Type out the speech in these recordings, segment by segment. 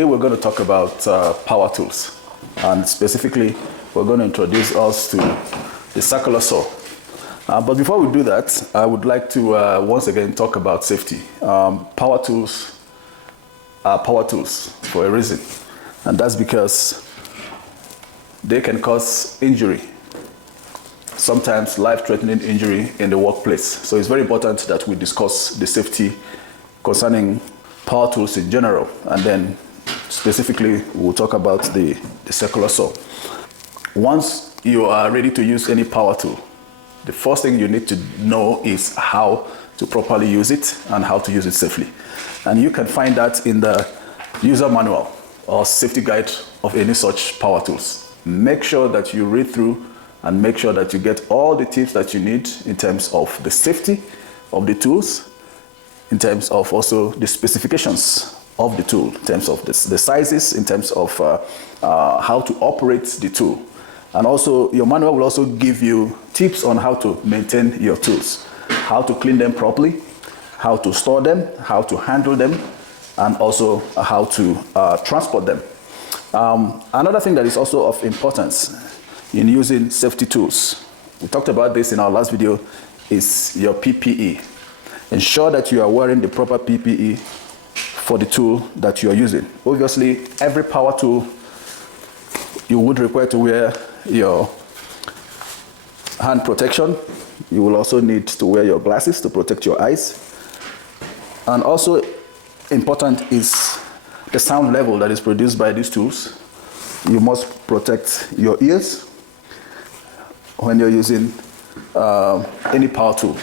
today we're going to talk about power tools, and specifically we're going to introduce us to the circular saw. But before we do that, I would like to once again talk about safety. Power tools are power tools for a reason, and that's because they can cause injury, sometimes life-threatening injury in the workplace. So it's very important that we discuss the safety concerning power tools in general, and then specifically we'll talk about the circular saw. Once you are ready to use any power tool, the first thing you need to know is how to properly use it and how to use it safely. And you can find that in the user manual or safety guide of any such power tools. Make sure that you read through and make sure that you get all the tips that you need in terms of the safety of the tools, in terms of also the specifications of the tool, in terms of the sizes, in terms of how to operate the tool. And also your manual will also give you tips on how to maintain your tools, how to clean them properly, how to store them, how to handle them, and also how to transport them. Another thing that is also of importance in using safety tools, we talked about this in our last video, is your PPE. Ensure that you are wearing the proper PPE for the tool that you are using. Obviously, every power tool you would require to wear your hand protection. You will also need to wear your glasses to protect your eyes. And also important is the sound level that is produced by these tools. You must protect your ears when you're using any power tool.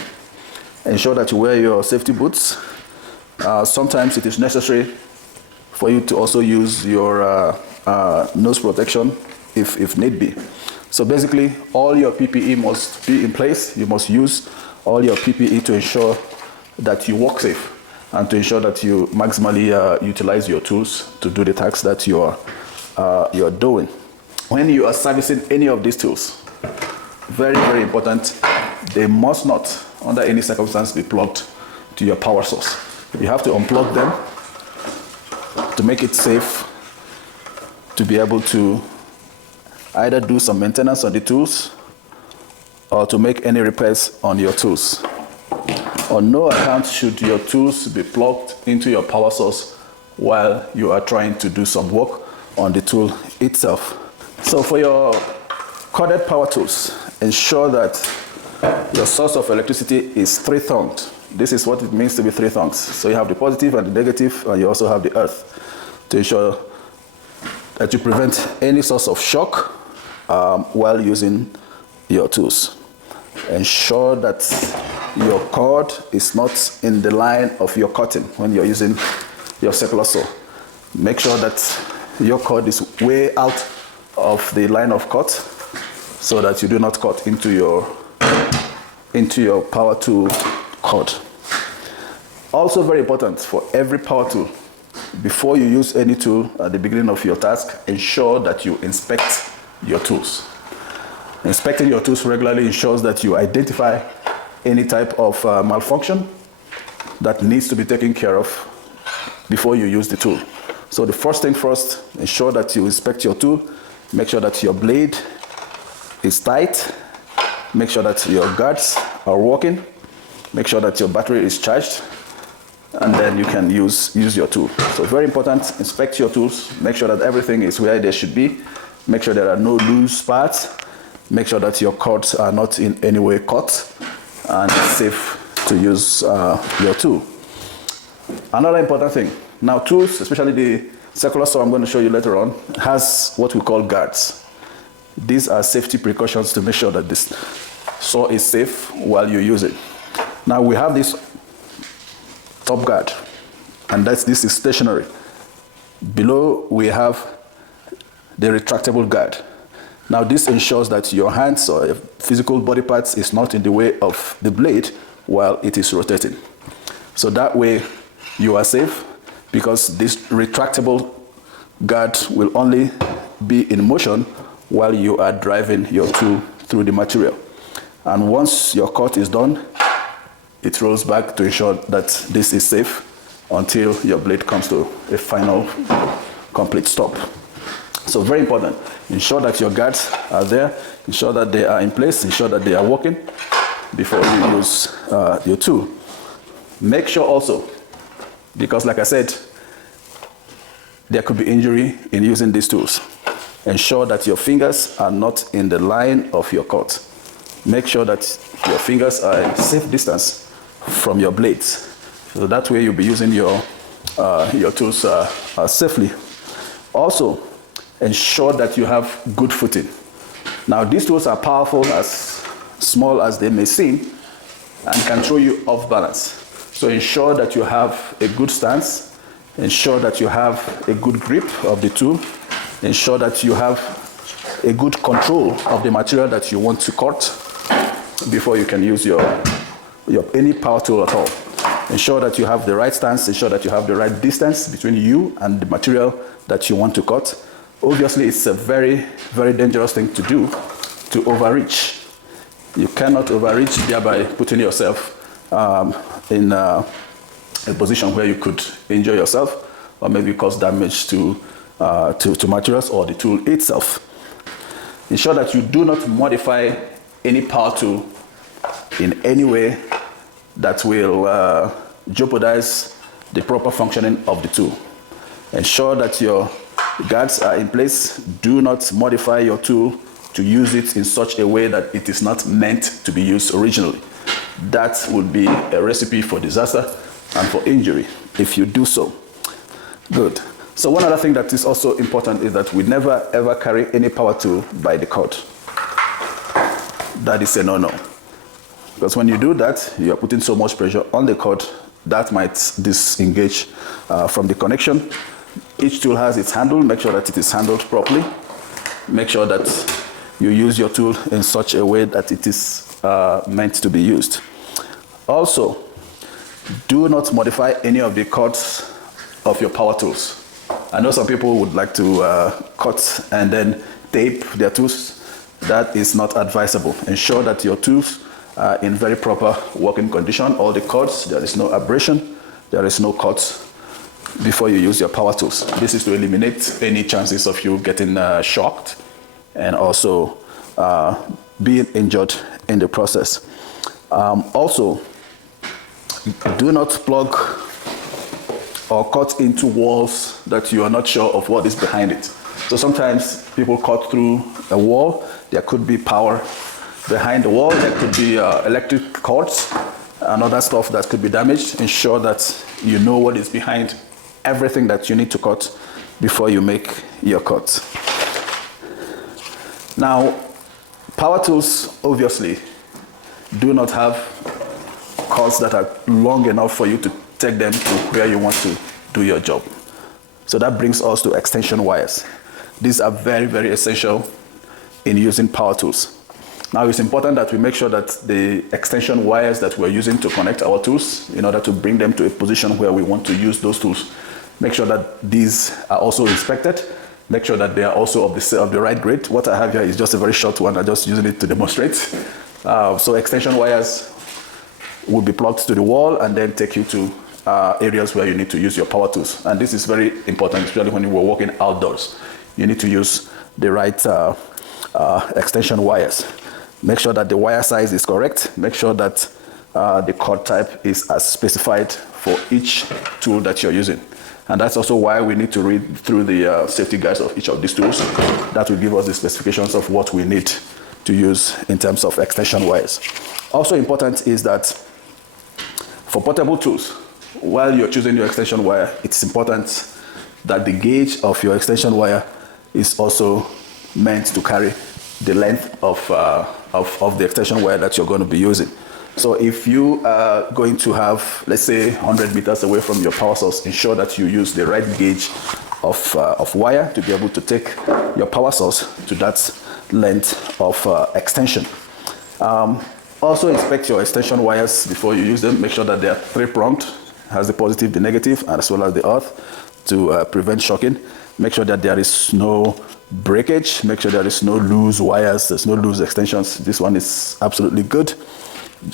Ensure that you wear your safety boots. Sometimes it is necessary for you to also use your nose protection if need be. So basically, all your PPE must be in place. You must use all your PPE to ensure that you work safe and to ensure that you maximally utilize your tools to do the tasks that you're doing. When you are servicing any of these tools, very, very important, they must not, under any circumstance, be plugged to your power source. You have to unplug them to make it safe to be able to either do some maintenance on the tools or to make any repairs on your tools. On no account should your tools be plugged into your power source while you are trying to do some work on the tool itself. So for your corded power tools, ensure that your source of electricity is three-thonged. This is what it means to be three thongs. So you have the positive and the negative, and you also have the earth to ensure that you prevent any source of shock while using your tools. Ensure that your cord is not in the line of your cutting when you're using your circular saw. Make sure that your cord is way out of the line of cut so that you do not cut into your power tool cord. Also very important for every power tool, before you use any tool at the beginning of your task, ensure that you inspect your tools. Inspecting your tools regularly ensures that you identify any type of malfunction that needs to be taken care of before you use the tool. So the first thing first, ensure that you inspect your tool, make sure that your blade is tight, make sure that your guards are working, make sure that your battery is charged, and then you can use your tool. So very important, inspect your tools, make sure that everything is where they should be, make sure there are no loose parts, make sure that your cords are not in any way cut, and it's safe to use your tool. Another important thing, now tools, especially the circular saw I'm going to show you later on, has what we call guards. These are safety precautions to make sure that this saw is safe while you use it. Now we have this top guard, and this is stationary. Below we have the retractable guard. Now this ensures that your hands or your physical body parts is not in the way of the blade while it is rotating. So that way you are safe, because this retractable guard will only be in motion while you are driving your tool through the material. And once your cut is done, it rolls back to ensure that this is safe until your blade comes to a final complete stop. So very important. Ensure that your guards are there. Ensure that they are in place. Ensure that they are working before you use your tool. Make sure also, because like I said, there could be injury in using these tools. Ensure that your fingers are not in the line of your cut. Make sure that your fingers are a safe distance from your blades. So that way you'll be using your tools safely. Also, ensure that you have good footing. Now, these tools are powerful, as small as they may seem, and can throw you off balance. So ensure that you have a good stance. Ensure that you have a good grip of the tool. Ensure that you have a good control of the material that you want to cut before you can use your any power tool at all. Ensure that you have the right stance. Ensure that you have the right distance between you and the material that you want to cut. Obviously, it's a very, very dangerous thing to do, to overreach. You cannot overreach, thereby putting yourself in a position where you could injure yourself or maybe cause damage to materials or the tool itself. Ensure that you do not modify any power tool in any way that will jeopardize the proper functioning of the tool. Ensure that your guards are in place. Do not modify your tool to use it in such a way that it is not meant to be used originally. That would be a recipe for disaster and for injury if you do so. Good. So one other thing that is also important is that we never ever carry any power tool by the cord. That is a no-no. Because when you do that, you are putting so much pressure on the cord that might disengage from the connection. Each tool has its handle. Make sure that it is handled properly. Make sure that you use your tool in such a way that it is meant to be used. Also, do not modify any of the cuts of your power tools. I know some people would like to cut and then tape their tools. That is not advisable. Ensure that your tools are in very proper working condition. All the cuts, there is no abrasion, there is no cuts before you use your power tools. This is to eliminate any chances of you getting shocked and also being injured in the process. Also, do not plug or cut into walls that you are not sure of what is behind it. So sometimes people cut through a wall. There could be power behind the wall. There could be electric cords and other stuff that could be damaged. Ensure that you know what is behind everything that you need to cut before you make your cut. Now, power tools obviously do not have cords that are long enough for you to take them to where you want to do your job. So that brings us to extension wires. These are very, very essential in using power tools. Now it's important that we make sure that the extension wires that we're using to connect our tools, in order to bring them to a position where we want to use those tools, make sure that these are also inspected. Make sure that they are also of the right grade. What I have here is just a very short one. I'm just using it to demonstrate. So extension wires will be plugged to the wall and then take you to areas where you need to use your power tools. And this is very important, especially when you were working outdoors. You need to use the right extension wires. Make sure that the wire size is correct. Make sure that the cord type is as specified for each tool that you're using. And that's also why we need to read through the safety guides of each of these tools. That will give us the specifications of what we need to use in terms of extension wires. Also important is that for portable tools, while you're choosing your extension wire, it's important that the gauge of your extension wire is also meant to carry the length of the extension wire that you're going to be using. So if you are going to have, let's say, 100 meters away from your power source, ensure that you use the right gauge of wire to be able to take your power source to that length of extension. Also inspect your extension wires before you use them. Make sure that they are three-pronged, has the positive, the negative, as well as the earth to prevent shocking. Make sure that there is no breakage. Make sure there is no loose wires, there's no loose extensions. This one is absolutely good,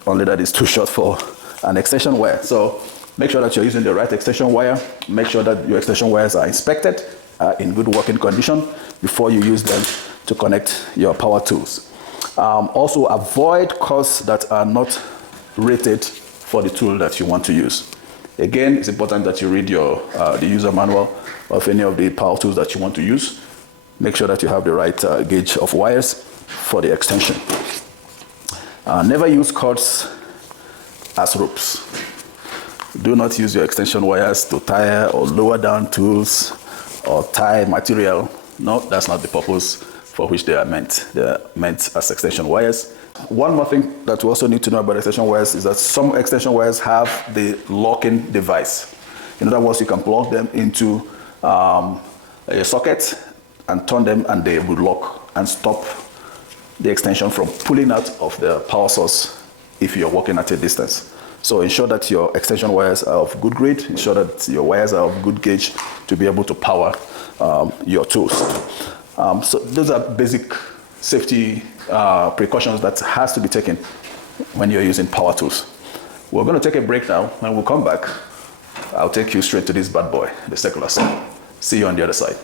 only that it's too short for an extension wire. So make sure that you're using the right extension wire. Make sure that your extension wires are inspected are in good working condition before you use them to connect your power tools. Also, avoid cords that are not rated for the tool that you want to use. Again, it's important that you read the user manual of any of the power tools that you want to use. Make sure that you have the right gauge of wires for the extension. Never use cords as ropes. Do not use your extension wires to tie or lower down tools or tie material. No, that's not the purpose for which they are meant. They are meant as extension wires. One more thing that we also need to know about extension wires is that some extension wires have the locking device. In other words, you can plug them into a socket and turn them, and they will lock and stop the extension from pulling out of the power source if you're working at a distance. So ensure that your extension wires are of good grade, ensure that your wires are of good gauge to be able to power your tools. So those are basic safety precautions that has to be taken when you're using power tools. We're going to take a break now. When we come back, I'll take you straight to this bad boy, the circular saw. See you on the other side.